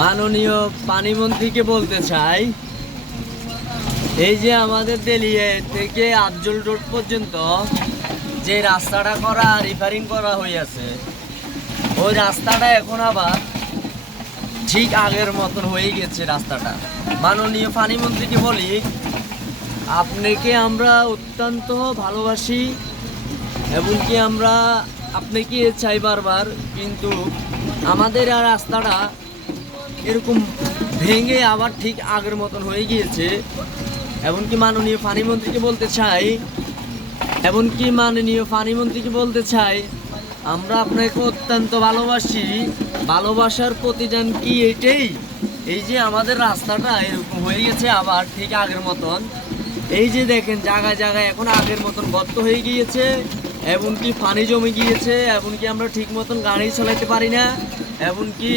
মাননীয় পানিমন্ত্রীকে বলতে চাই, এই যে আমাদের দেলিয়ে থেকে আফজল রোড পর্যন্ত যে রাস্তাটা করা রিপেয়ারিং করা হইয়াছে, ওই রাস্তাটা এখন আবার ঠিক আগের মতন হয়ে গেছে রাস্তাটা। মাননীয় পানিমন্ত্রীকে বলি, আপনাকে আমরা অত্যন্ত ভালোবাসি এবং কি আমরা আপনাকে চাই বারবার, কিন্তু আমাদের আর রাস্তাটা এরকম ভেঙে আবার ঠিক আগের মতন হয়ে গিয়েছে। এমনকি মাননীয় পানিমন্ত্রীকে বলতে চাই আমরা আপনাকে অত্যন্ত ভালোবাসি। ভালোবাসার প্রতিদান কি এটাই, এই যে আমাদের রাস্তাটা এরকম হয়ে গেছে আবার ঠিক আগের মতন। এই যে দেখেন জায়গায় জায়গায় এখন আগের মতন গর্ত হয়ে গিয়েছে, এমনকি পানি জমে গিয়েছে, এমনকি আমরা ঠিক মতন গাড়ি চালাতে পারি না, এমনকি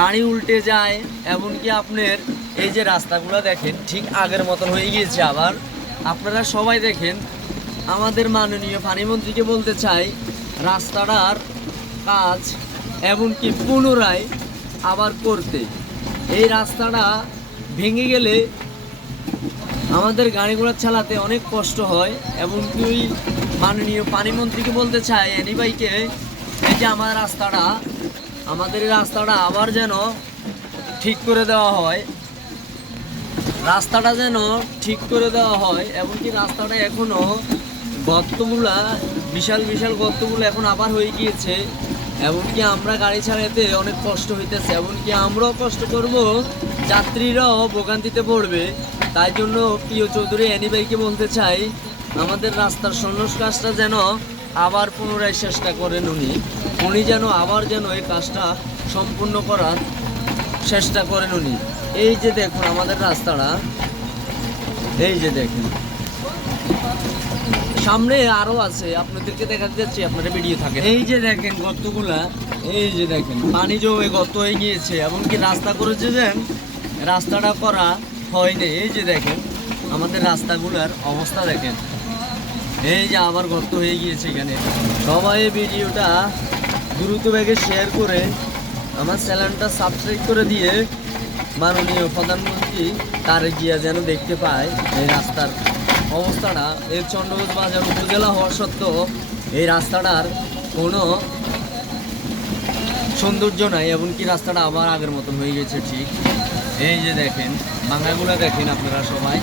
গাড়ি উল্টে যায়, এমনকি আপনার এই যে রাস্তাগুলো দেখেন ঠিক আগের মতন হয়ে গিয়েছে আবার। আপনারা সবাই দেখেন, আমাদের মাননীয় পানিমন্ত্রীকে বলতে চাই রাস্তাটার কাজ এমনকি পুনরায় আবার করতে। এই রাস্তাটা ভেঙে গেলে আমাদের গাড়িগুলো চালাতে অনেক কষ্ট হয়। এমনকি ওই মাননীয় পানিমন্ত্রীকে বলতে চাই এনিভাইকে, এই যে আমাদের এই রাস্তাটা আবার যেন ঠিক করে দেওয়া হয়, এমনকি রাস্তাটা এখনো বিশাল বিশাল গর্তগুলো এখন আবার হয়ে গিয়েছে। এমনকি আমরা গাড়ি চালাতে অনেক কষ্ট হইতেছে, এমনকি আমরাও কষ্ট করব, যাত্রীরাও ভোগান্তিতে পড়বে। তাই জন্য প্রিয় চৌধুরী এনিভাইকে বলতে চাই, আমাদের রাস্তার কাজটা যেন আবার পুনরায় চেষ্টা করেন উনি যেন আবার এই কাজটা সম্পূর্ণ করার চেষ্টা করেন উনি। এই যে দেখুন আমাদের রাস্তাটা, এই যে দেখেন সামনে আরো আছে, আপনাদেরকে দেখাতে যাচ্ছি, আপনারা ভিডিও থাকে। এই যে দেখেন গর্তগুলা, এই যে দেখেন পানি জমে গর্ত হয়ে গিয়েছে, এমনকি রাস্তা করেছে যেন রাস্তাটা করা হয়নি। এই যে দেখেন আমাদের রাস্তাগুলার অবস্থা দেখেন, এই যে আবার গর্ত হয়ে গিয়েছে এখানে। সবাই ভিডিওটা দ্রুত বেগে শেয়ার করে আমার চ্যানেলটা সাবস্ক্রাইব করে দিয়ে মাননীয় প্রধানমন্ত্রী তারেক জিয়া যেন দেখতে পায় এই রাস্তার অবস্থাটা। এর চন্দ্রগঞ্জ বাজার উপজেলা হওয়া সত্ত্বেও এই রাস্তাটার কোনো সৌন্দর্য নাই, এমনকি রাস্তাটা আবার আগের মতন হয়ে গেছে ঠিক। এই যে দেখেন ভাঙাগুলো দেখেন আপনারা সবাই।